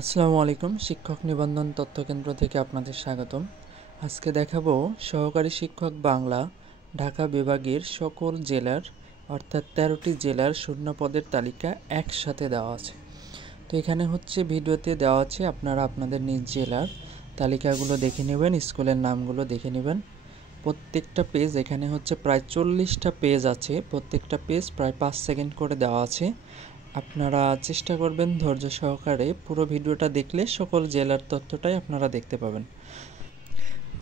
আসসালামু আলাইকুম। শিক্ষক নিবন্ধন তথ্য কেন্দ্র থেকে আপনাদের স্বাগতম। আজকে দেখাবো সহকারী শিক্ষক বাংলা ঢাকা বিভাগের সকল জেলার অর্থাৎ 13টি জেলার শূন্য পদের তালিকা একসাথে দেওয়া আছে। তো এখানে ভিডিওতে দেওয়া আছে, আপনারা আপনাদের নিজ জেলার তালিকাগুলো দেখে নেবেন, স্কুলের নামগুলো দেখে নেবেন। প্রত্যেকটা পেজ এখানে প্রায় 40টা পেজ আছে, প্রত্যেকটা পেজ প্রায় 5 সেকেন্ড করে দেওয়া আছে। আপনারা চেষ্টা করবেন ধৈর্য সহকারে পুরো ভিডিওটা দেখলে সকল জেলার তথ্যটাই আপনারা দেখতে পাবেন।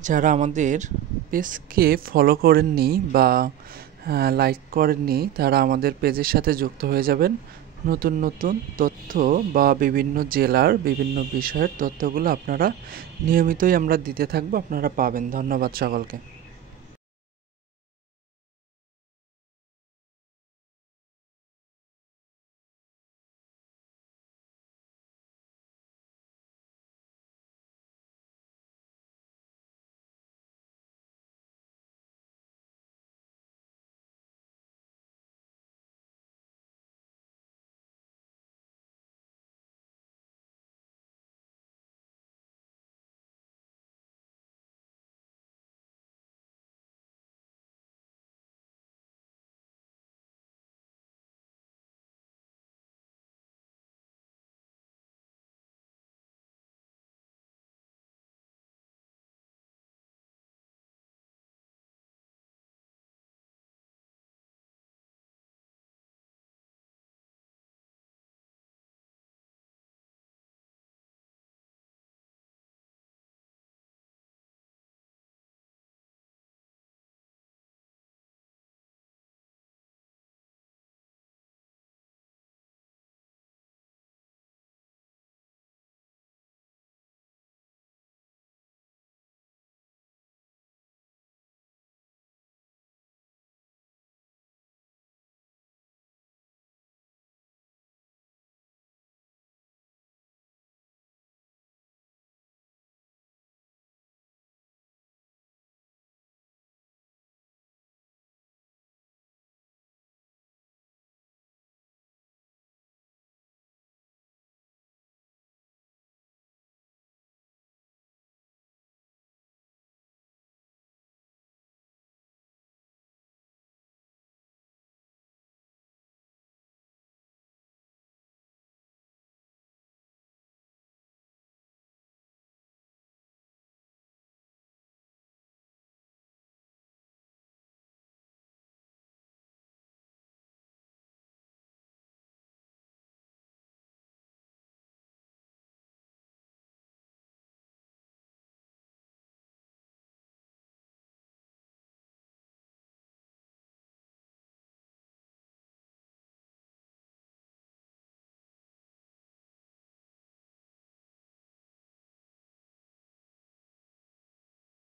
যারা আমাদের পেজকে ফলো করেননি বা লাইক করেননি তারা আমাদের পেজের সাথে যুক্ত হয়ে যাবেন। নতুন নতুন তথ্য বা বিভিন্ন জেলার বিভিন্ন বিষয়ের তথ্যগুলো আপনারা নিয়মিতই আমরা দিতে থাকবো, আপনারা পাবেন। ধন্যবাদ সকলকে।